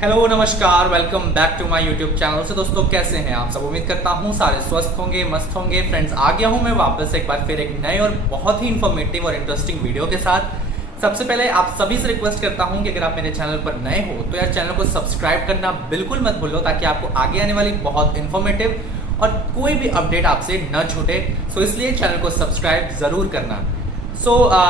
Hello नमस्कार, welcome back to my YouTube channel. से दोस्तों कैसे हैं आप सब? उम्मीद करता हूँ सारे स्वस्थ होंगे, मस्त होंगे। फ्रेंड्स, आ गया हूँ मैं वापस एक बार फिर एक नए और बहुत ही इन्फॉर्मेटिव और इंटरेस्टिंग वीडियो के साथ। सबसे पहले आप सभी से रिक्वेस्ट करता हूँ कि अगर आप मेरे चैनल पर नए हो तो यार चैनल को सब्सक्राइब करना बिल्कुल मत भूलो, ताकि आपको आगे आने वाली बहुत इन्फॉर्मेटिव और कोई भी अपडेट आपसे न छूटे। सो इसलिए चैनल को सब्सक्राइब ज़रूर करना।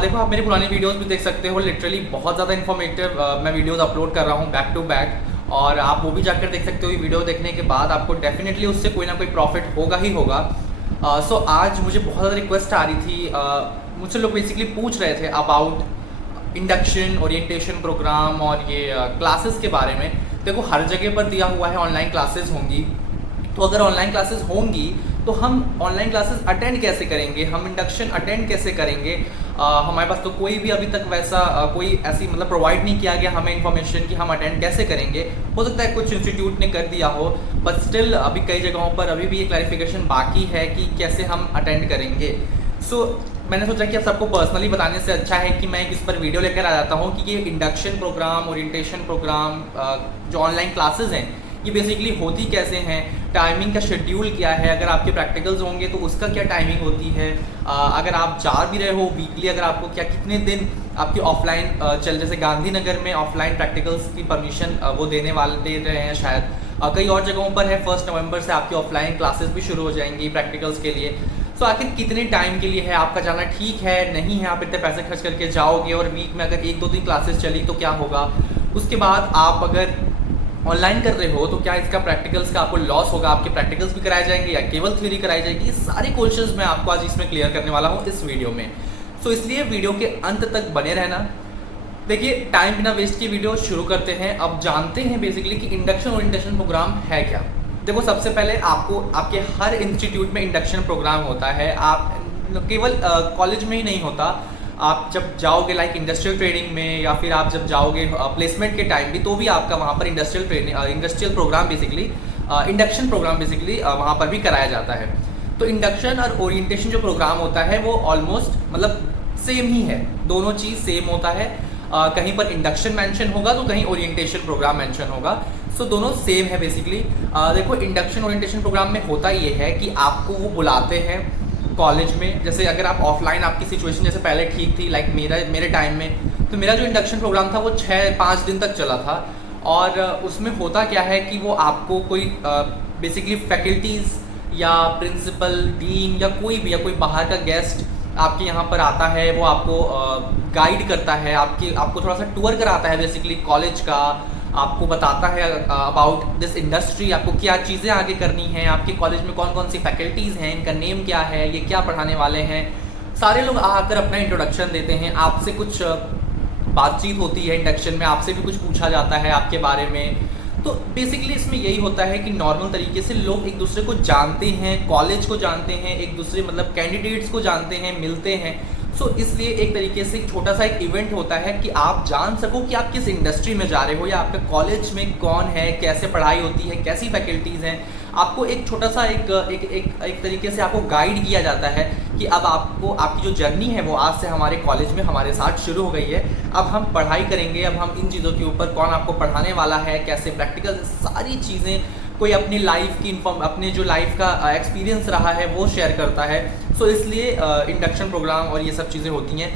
देखो, आप मेरी पुरानी वीडियोस भी देख सकते हो। लिटरली बहुत ज़्यादा इन्फॉर्मेटिव मैं वीडियोस अपलोड कर रहा हूँ बैक टू बैक, और आप वो भी जाकर देख सकते हो। ये वीडियो देखने के बाद आपको डेफिनेटली उससे कोई ना कोई प्रॉफिट होगा ही होगा। आज मुझे बहुत ज़्यादा रिक्वेस्ट आ रही थी, मुझसे लोग बेसिकली पूछ रहे थे अबाउट इंडक्शन, ओरिएंटेशन प्रोग्राम और ये क्लासेस के बारे में। देखो, हर जगह पर दिया हुआ है ऑनलाइन क्लासेस होंगी, तो अगर ऑनलाइन क्लासेस होंगी तो हम ऑनलाइन क्लासेस अटेंड कैसे करेंगे, हम इंडक्शन अटेंड कैसे करेंगे? हमारे पास तो कोई भी अभी तक वैसा कोई ऐसी मतलब प्रोवाइड नहीं किया गया हमें इन्फॉर्मेशन कि हम अटेंड कैसे करेंगे। हो सकता है कुछ इंस्टीट्यूट ने कर दिया हो, बट स्टिल अभी कई जगहों पर अभी भी ये क्लैरिफिकेशन बाकी है कि कैसे हम अटेंड करेंगे। मैंने सोचा कि अब सबको पर्सनली बताने से अच्छा है कि मैं इस पर वीडियो लेकर आ जाता हूँ कि ये इंडक्शन प्रोग्राम, ओरिएंटेशन प्रोग्राम, जो ऑनलाइन क्लासेस हैं ये बेसिकली होती कैसे हैं, टाइमिंग का शेड्यूल क्या है, अगर आपके प्रैक्टिकल्स होंगे तो उसका क्या टाइमिंग होती है, अगर आप जा भी रहे हो वीकली, अगर आपको क्या कितने दिन आपकी ऑफलाइन जैसे गांधीनगर में ऑफलाइन प्रैक्टिकल्स की परमिशन वो दे रहे हैं शायद। कई और जगहों पर है 1 नवंबर से आपकी ऑफलाइन क्लासेस भी शुरू हो जाएंगी प्रैक्टिकल्स के लिए। आखिर कितने टाइम के लिए है आपका जाना ठीक है, नहीं है, आप इतने पैसे खर्च करके जाओगे और वीक में अगर 1-2 दिन क्लासेस चली तो क्या होगा? उसके बाद आप अगर ऑनलाइन कर रहे हो तो क्या इसका प्रैक्टिकल्स का आपको लॉस होगा? आपके प्रैक्टिकल्स भी कराए जाएंगे या केवल थ्योरी कराई जाएगी? ये सारे क्वेश्चंस मैं आपको आज इसमें क्लियर करने वाला हूँ इस वीडियो में। इसलिए वीडियो के अंत तक बने रहना। देखिए, टाइम बिना वेस्ट की वीडियो शुरू करते हैं। अब जानते हैं बेसिकली कि इंडक्शन ओरिएंटेशन प्रोग्राम है क्या। देखो, सबसे पहले आपको आपके हर इंस्टीट्यूट में इंडक्शन प्रोग्राम होता है। आप केवल कॉलेज में ही नहीं होता, आप जब जाओगे लाइक इंडस्ट्रियल ट्रेनिंग में, या फिर आप जब जाओगे प्लेसमेंट के टाइम भी, तो भी आपका वहाँ पर industrial programme basically induction programme basically वहाँ पर भी कराया जाता है। तो इंडक्शन और ओरिएंटेशन जो प्रोग्राम होता है वो ऑलमोस्ट मतलब सेम ही है, दोनों चीज़ सेम होता है। कहीं पर इंडक्शन मेंशन होगा तो कहीं ओरिएंटेशन प्रोग्राम मेंशन होगा। दोनों सेम है बेसिकली। देखो, इंडक्शन ओरिएंटेशन प्रोग्राम में होता ये है कि आपको वो बुलाते हैं कॉलेज में। जैसे अगर आप ऑफलाइन, आपकी सिचुएशन जैसे पहले ठीक थी, लाइक मेरे टाइम में, तो मेरा जो इंडक्शन प्रोग्राम था वो 6-5 दिन तक चला था। और उसमें होता क्या है कि वो आपको कोई बेसिकली फैकल्टीज़ या प्रिंसिपल, डीन या कोई बाहर का गेस्ट आपके यहाँ पर आता है, वो आपको गाइड करता है, आपको थोड़ा सा टूर कराता है बेसिकली कॉलेज का, आपको बताता है अबाउट दिस इंडस्ट्री, आपको क्या चीज़ें आगे करनी हैं, आपके कॉलेज में कौन कौन सी फैकल्टीज़ हैं, इनका नेम क्या है, ये क्या पढ़ाने वाले हैं। सारे लोग आकर अपना इंट्रोडक्शन देते हैं, आपसे कुछ बातचीत होती है इंडक्शन में, आपसे भी कुछ पूछा जाता है आपके बारे में। तो बेसिकली इसमें यही होता है कि नॉर्मल तरीके से लोग एक दूसरे को जानते हैं, कॉलेज को जानते हैं, एक दूसरे मतलब कैंडिडेट्स को जानते हैं, मिलते हैं। इसलिए एक तरीके से छोटा सा एक इवेंट होता है कि आप जान सको कि आप किस इंडस्ट्री में जा रहे हो, या आपके कॉलेज में कौन है, कैसे पढ़ाई होती है, कैसी फैकल्टीज़ हैं। आपको एक छोटा सा एक तरीके से आपको गाइड किया जाता है कि अब आपकी जो जर्नी है वो आज से हमारे कॉलेज में हमारे साथ शुरू हो गई है। अब हम पढ़ाई करेंगे, अब हम इन चीज़ों के ऊपर, कौन आपको पढ़ाने वाला है, कैसे प्रैक्टिकल, सारी चीज़ें, कोई अपनी लाइफ की अपने जो लाइफ का एक्सपीरियंस रहा है वो शेयर करता है। इसलिए इंडक्शन प्रोग्राम और ये सब चीज़ें होती हैं।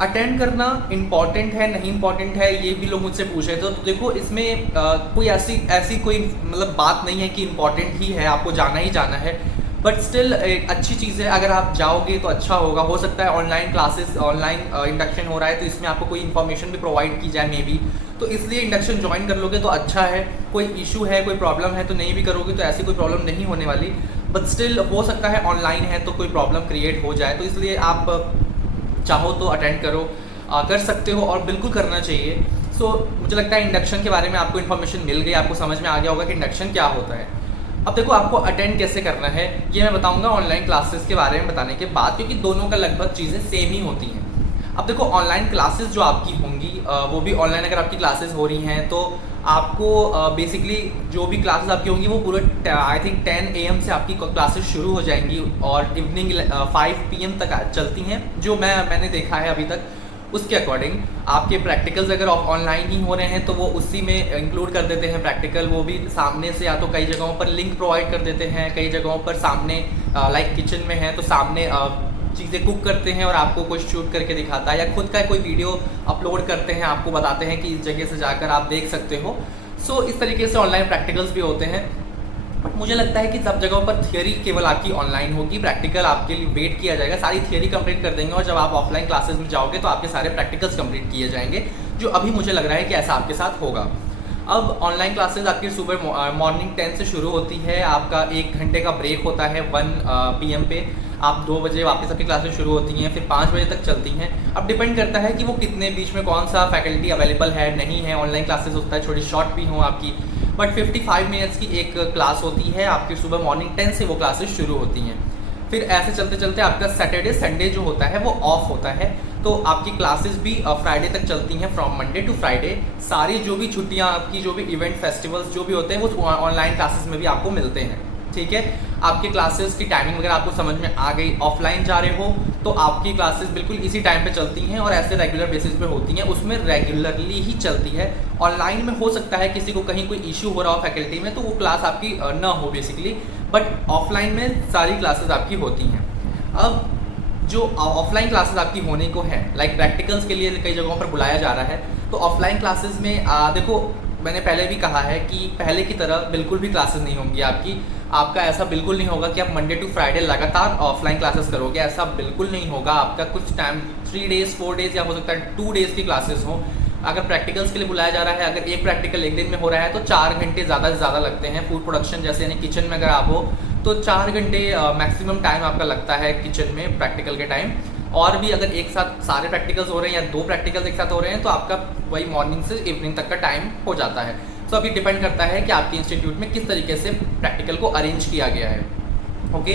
अटेंड करना इम्पॉर्टेंट है नहीं इम्पॉर्टेंट है, ये भी लोग मुझसे पूछ रहे थे। तो देखो, इसमें कोई ऐसी कोई मतलब बात नहीं है कि इम्पॉर्टेंट ही है, आपको जाना ही जाना है। बट स्टिल एक अच्छी चीज़ है, अगर आप जाओगे तो अच्छा होगा। हो सकता है ऑनलाइन क्लासेस, ऑनलाइन इंडक्शन हो रहा है तो इसमें आपको कोई इन्फॉर्मेशन भी प्रोवाइड की जाए मे बी, तो इसलिए इंडक्शन ज्वाइन कर लोगे तो अच्छा है। कोई इशू है, कोई प्रॉब्लम है तो नहीं भी करोगे तो ऐसी कोई प्रॉब्लम नहीं होने वाली। बट स्टिल हो सकता है ऑनलाइन है तो कोई प्रॉब्लम क्रिएट हो जाए, तो इसलिए आप चाहो तो अटेंड करो, कर सकते हो और बिल्कुल करना चाहिए। मुझे लगता है इंडक्शन के बारे में आपको इन्फॉर्मेशन मिल गई, आपको समझ में आ गया होगा कि इंडक्शन क्या होता है। अब देखो, आपको अटेंड कैसे करना है ये मैं बताऊंगा ऑनलाइन क्लासेस के बारे में बताने के बाद, क्योंकि दोनों का लगभग चीज़ें सेम ही होती हैं। अब देखो, ऑनलाइन क्लासेस जो आपकी होंगी वो भी ऑनलाइन अगर आपकी क्लासेस हो रही हैं तो आपको बेसिकली जो भी क्लासेस आपकी होंगी वो पूरे आई थिंक 10 AM से आपकी क्लासेस शुरू हो जाएंगी और इवनिंग 5 PM तक चलती हैं, जो मैंने देखा है अभी तक। उसके अकॉर्डिंग आपके प्रैक्टिकल्स अगर ऑनलाइन ही हो रहे हैं तो वो उसी में इंक्लूड कर देते हैं प्रैक्टिकल, वो भी सामने से, या तो कई जगहों पर लिंक प्रोवाइड कर देते हैं, कई जगहों पर सामने लाइक किचन में है तो सामने चीज़ें कुक करते हैं और आपको कुछ शूट करके दिखाता है, या खुद का कोई वीडियो अपलोड करते हैं, आपको बताते हैं कि इस जगह से जाकर आप देख सकते हो। सो इस तरीके से ऑनलाइन प्रैक्टिकल्स भी होते हैं। बट मुझे लगता है कि सब जगहों पर थियोरी केवल आपकी ऑनलाइन होगी, प्रैक्टिकल आपके लिए वेट किया जाएगा, सारी थियोरी कंप्लीट कर देंगे और जब आप ऑफलाइन क्लासेस में जाओगे तो आपके सारे प्रैक्टिकल्स कंप्लीट किए जाएंगे, जो अभी मुझे लग रहा है कि ऐसा आपके साथ होगा। अब ऑनलाइन क्लासेस आपकी सुबह मॉर्निंग 10 से शुरू होती है, आपका 1 घंटे का ब्रेक होता है 1 PM पे, आप 2 बजे वापस आपकी क्लासेस शुरू होती हैं, फिर 5 बजे तक चलती हैं। अब डिपेंड करता है कि वो कितने बीच में कौन सा फैकल्टी अवेलेबल है नहीं है। ऑनलाइन क्लासेस होता है छोटी शॉर्ट भी हों आपकी, बट 55 मिनट्स की एक क्लास होती है आपकी, सुबह मॉर्निंग 10 से वो क्लासेस शुरू होती हैं। फिर ऐसे चलते चलते आपका सैटरडे संडे जो होता है वो ऑफ होता है, तो आपकी क्लासेस भी फ्राइडे तक चलती हैं, फ्रॉम मंडे टू फ्राइडे। सारी जो भी छुट्टियां आपकी, जो भी इवेंट फेस्टिवल्स जो भी होते हैं वो ऑनलाइन क्लासेस में भी आपको मिलते हैं। ठीक है, आपकी क्लासेस की टाइमिंग वगैरह आपको समझ में आ गई। ऑफलाइन जा रहे हो तो आपकी क्लासेस बिल्कुल इसी टाइम पे चलती हैं और ऐसे रेगुलर बेसिस पे होती हैं, उसमें रेगुलरली ही चलती है। ऑनलाइन में हो सकता है किसी को कहीं कोई इश्यू हो रहा हो फैकल्टी में तो वो क्लास आपकी ना हो बेसिकली, बट ऑफलाइन में सारी क्लासेस आपकी होती हैं। अब जो ऑफलाइन क्लासेस आपकी होने को है, लाइक प्रैक्टिकल्स के लिए कई जगहों पर बुलाया जा रहा है, तो ऑफलाइन क्लासेस में देखो मैंने पहले भी कहा है कि पहले की तरह बिल्कुल भी क्लासेस नहीं होंगी आपकी। आपका ऐसा बिल्कुल नहीं होगा कि आप मंडे टू फ्राइडे लगातार ऑफलाइन क्लासेस करोगे, ऐसा बिल्कुल नहीं होगा। आपका कुछ टाइम 3 डेज 4 डेज या हो सकता है 2 डेज की क्लासेस हो। अगर प्रैक्टिकल्स के लिए बुलाया जा रहा है, अगर एक प्रैक्टिकल एक दिन में हो रहा है तो 4 घंटे ज़्यादा से ज़्यादा लगते हैं। फूड प्रोडक्शन जैसे यानी किचन में अगर आप हो तो 4 घंटे मैक्सिमम टाइम आपका लगता है किचन में प्रैक्टिकल के टाइम। और भी अगर एक साथ सारे प्रैक्टिकल्स हो रहे हैं या 2 प्रैक्टिकल्स एक साथ हो रहे हैं तो आपका वही मॉर्निंग से इवनिंग तक का टाइम हो जाता है। सो अभी डिपेंड करता है कि आपके इंस्टीट्यूट में किस तरीके से प्रैक्टिकल को अरेंज किया गया है। ओके,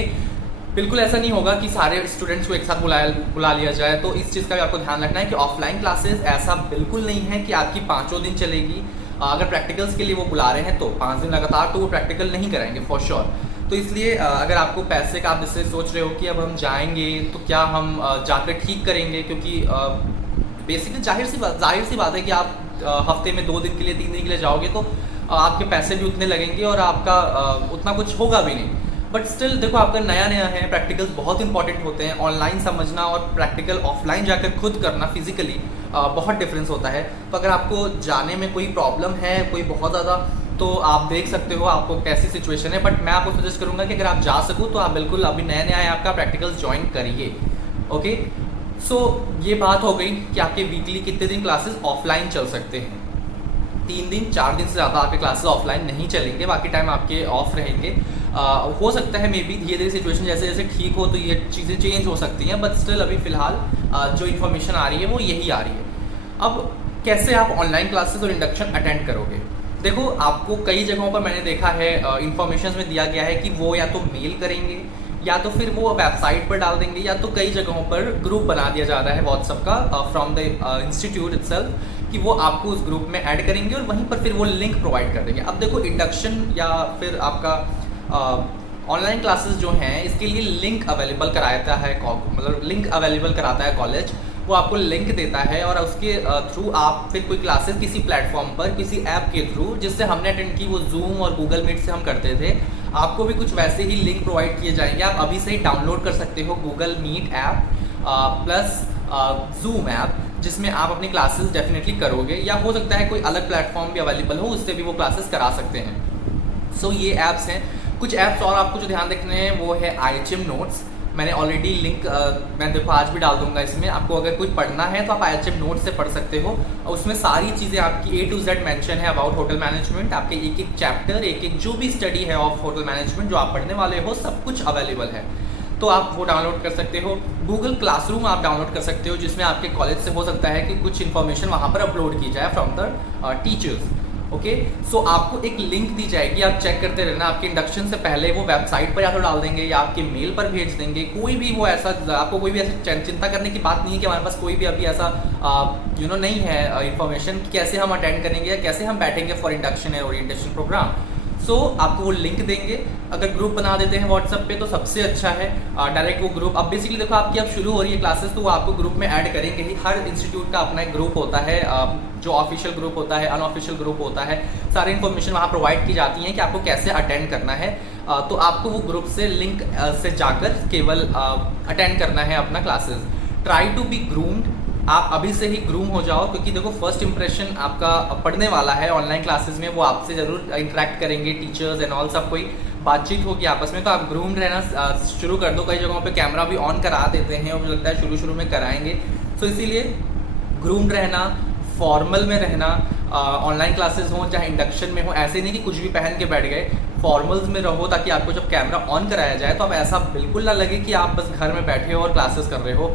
बिल्कुल ऐसा नहीं होगा कि सारे स्टूडेंट्स को एक साथ बुला लिया जाए, तो इस चीज़ का भी आपको ध्यान रखना है कि ऑफलाइन क्लासेस ऐसा बिल्कुल नहीं है कि आपकी 5 दिन चलेगी। अगर प्रैक्टिकल्स के लिए वो बुला रहे हैं तो 5 दिन लगातार तो वो प्रैक्टिकल नहीं कराएंगे फॉर श्योर। तो इसलिए अगर आपको पैसे का, आप जिससे सोच रहे हो कि अब हम जाएंगे तो क्या हम जाकर ठीक करेंगे, क्योंकि बेसिकली जाहिर सी बात है कि आप हफ्ते में 2 दिन के लिए 3 दिन के लिए जाओगे तो आपके पैसे भी उतने लगेंगे और आपका उतना कुछ होगा भी नहीं। बट स्टिल देखो, आपका नया है, प्रैक्टिकल्स बहुत इंपॉर्टेंट होते हैं। ऑनलाइन समझना और प्रैक्टिकल ऑफलाइन जाकर खुद करना फिजिकली बहुत डिफरेंस होता है। तो अगर आपको जाने में कोई प्रॉब्लम है, कोई बहुत ज़्यादा, तो आप देख सकते हो आपको कैसी सिचुएशन है। बट मैं आपको सजेस्ट करूँगा कि अगर आप जा सको तो आप बिल्कुल अभी नया है आपका प्रैक्टिकल्स ज्वाइन करिए। ओके, सो ये बात हो गई कि आपके वीकली कितने दिन क्लासेस ऑफलाइन चल सकते हैं। 3 दिन 4 दिन से ज़्यादा आपके क्लासेस ऑफलाइन नहीं चलेंगे, बाकी टाइम आपके ऑफ रहेंगे। हो सकता है मे बी धीरे धीरे सिचुएशन जैसे जैसे ठीक हो तो ये चीज़ें चेंज हो सकती हैं, बट स्टिल अभी फ़िलहाल जो इन्फॉर्मेशन आ रही है वो यही आ रही है। अब कैसे आप ऑनलाइन क्लासेस और इंडक्शन अटेंड करोगे? देखो, आपको कई जगहों पर मैंने देखा है इन्फॉर्मेशन में दिया गया है कि वो या तो मेल करेंगे या तो फिर वो वेबसाइट पर डाल देंगे, या तो कई जगहों पर ग्रुप बना दिया जा रहा है व्हाट्सएप का फ्रॉम द इंस्टीट्यूट इटसेल्फ, कि वो आपको उस ग्रुप में ऐड करेंगे और वहीं पर फिर वो लिंक प्रोवाइड कर देंगे। अब देखो, इंडक्शन या फिर आपका ऑनलाइन क्लासेस जो हैं इसके लिए लिंक अवेलेबल कराता है, मतलब लिंक अवेलेबल कराता है कॉलेज, वो आपको लिंक देता है और उसके थ्रू आप फिर कोई क्लासेस किसी प्लेटफॉर्म पर किसी ऐप के थ्रू, जिससे हमने अटेंड की वो जूम और गूगल मीट से हम करते थे, आपको भी कुछ वैसे ही लिंक प्रोवाइड किए जाएंगे। आप अभी से ही डाउनलोड कर सकते हो Google Meet app plus Zoom app, जिसमें आप अपनी क्लासेस डेफिनेटली करोगे, या हो सकता है कोई अलग प्लेटफॉर्म भी अवेलेबल हो, उससे भी वो क्लासेस करा सकते हैं। सो ये ऐप्स हैं। कुछ ऐप्स और आपको जो ध्यान रखने हैं वो है IHM नोट्स। मैंने ऑलरेडी लिंक मैं देखो आज भी डाल दूंगा इसमें। आपको अगर कुछ पढ़ना है तो आप IHM नोट्स से पढ़ सकते हो, और उसमें सारी चीज़ें आपकी A to Z मेंशन है अबाउट होटल मैनेजमेंट। आपके एक एक चैप्टर, एक एक जो भी स्टडी है ऑफ होटल मैनेजमेंट जो आप पढ़ने वाले हो, सब कुछ अवेलेबल है, तो आप वो डाउनलोड कर सकते हो। गूगल क्लासरूम आप डाउनलोड कर सकते हो, जिसमें आपके कॉलेज से हो सकता है कि कुछ इन्फॉर्मेशन वहाँ पर अपलोड की जाए फ्रॉम द टीचर्स। ओके, सो आपको एक लिंक दी जाएगी, आप चेक करते रहना। आपके इंडक्शन से पहले वो वेबसाइट पर या तो डाल देंगे या आपके मेल पर भेज देंगे। कोई भी वो ऐसा, आपको कोई भी ऐसी चिंता करने की बात नहीं है कि हमारे पास कोई भी अभी ऐसा नहीं है इन्फॉर्मेशन कि कैसे हम अटेंड करेंगे या कैसे हम बैठेंगे फॉर इंडक्शन या ओरिएंटेशन प्रोग्राम। सो आपको वो लिंक देंगे। अगर ग्रुप बना देते हैं व्हाट्सएप पे तो सबसे अच्छा है। डायरेक्ट वो ग्रुप, अब बेसिकली देखो आपकी अब शुरू हो रही है क्लासेस, तो वो आपको ग्रुप में ऐड करेंगे ही। हर इंस्टीट्यूट का अपना एक ग्रुप होता है, जो ऑफिशियल ग्रुप होता है, अनऑफिशियल ग्रुप होता है। सारी इन्फॉर्मेशन वहाँ प्रोवाइड की जाती है कि आपको कैसे अटेंड करना है। तो आपको वो ग्रुप से लिंक से जाकर केवल अटेंड करना है अपना classes. Try to be groomed, आप अभी से ही ग्रूम हो जाओ, क्योंकि देखो फर्स्ट इंप्रेशन आपका पढ़ने वाला है ऑनलाइन क्लासेस में, वो आपसे ज़रूर इंटरेक्ट करेंगे, टीचर्स एंड ऑल, सब कोई बातचीत होगी आपस में। तो आप ग्रूम रहना शुरू कर दो। कई जगहों पे कैमरा भी ऑन करा देते हैं और मुझे लगता है शुरू में कराएंगे। सो इसीलिए ग्रूम रहना, फॉर्मल में रहना। ऑनलाइन क्लासेस हों चाहे इंडक्शन में हो, ऐसे नहीं कि कुछ भी पहन के बैठ गए, फॉर्मल्स में रहो, ताकि आपको जब कैमरा ऑन कराया जाए तो आप ऐसा बिल्कुल ना लगे कि आप बस घर में बैठे हो और क्लासेस कर रहे हो।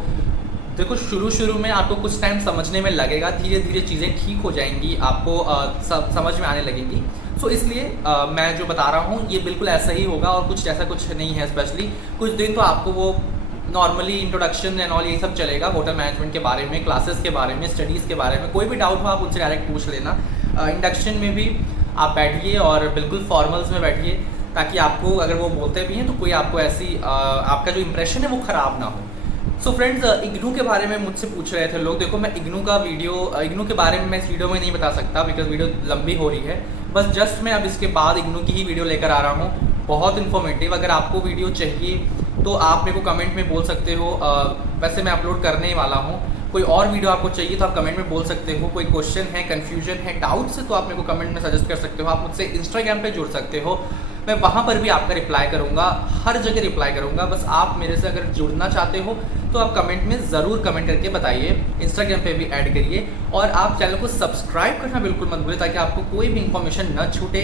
देखो शुरू में आपको कुछ टाइम समझने में लगेगा, धीरे धीरे चीज़ें ठीक हो जाएंगी, आपको समझ में आने लगेंगी। सो इसलिए मैं जो बता रहा हूँ ये बिल्कुल ऐसा ही होगा और कुछ ऐसा कुछ नहीं है स्पेशली। कुछ दिन तो आपको वो नॉर्मली इंट्रोडक्शन एंड ऑल ये सब चलेगा, होटल मैनेजमेंट के बारे में, क्लासेस के बारे में, स्टडीज़ के बारे में। कोई भी डाउट हो आप उनसे डायरेक्ट पूछ लेना। इंडक्शन में भी आप बैठिए और बिल्कुल फॉर्मल्स में बैठिए, ताकि आपको अगर वो बोलते भी हैं तो कोई आपको ऐसी आपका जो इंप्रेशन है वो ख़राब ना हो। सो फ्रेंड्स, इग्नू के बारे में मुझसे पूछ रहे थे लोग। देखो मैं इग्नू के बारे में मैं इस वीडियो में नहीं बता सकता, बिकॉज वीडियो लंबी हो रही है। बस जस्ट मैं अब इसके बाद इग्नू की ही वीडियो लेकर आ रहा हूँ, बहुत इन्फॉर्मेटिव। अगर आपको वीडियो चाहिए तो आप मेरे को कमेंट में बोल सकते हो। वैसे मैं अपलोड करने ही वाला हूँ। कोई और वीडियो आपको चाहिए तो आप कमेंट में बोल सकते हो। कोई क्वेश्चन है, कन्फ्यूजन है, डाउट्स है तो आप मेरे को कमेंट में सजेस्ट कर सकते हो। आप मुझसे इंस्टाग्राम पे जुड़ सकते हो, मैं वहाँ पर भी आपका रिप्लाई करूँगा, हर जगह रिप्लाई करूँगा। बस आप मेरे से अगर जुड़ना चाहते हो तो आप कमेंट में ज़रूर कमेंट करके बताइए, इंस्टाग्राम पे भी ऐड करिए। और आप चैनल को सब्सक्राइब करना बिल्कुल मत भूलिए, ताकि आपको कोई भी इंफॉर्मेशन न छूटे।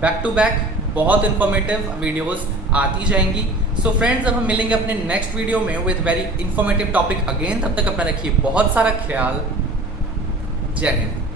बैक टू बैक बहुत इन्फॉर्मेटिव वीडियोस आती जाएंगी। सो फ्रेंड्स, अब हम मिलेंगे अपने नेक्स्ट वीडियो में with very informative topic again. तब तक अपना रखिए बहुत सारा ख्याल। जय हिंद।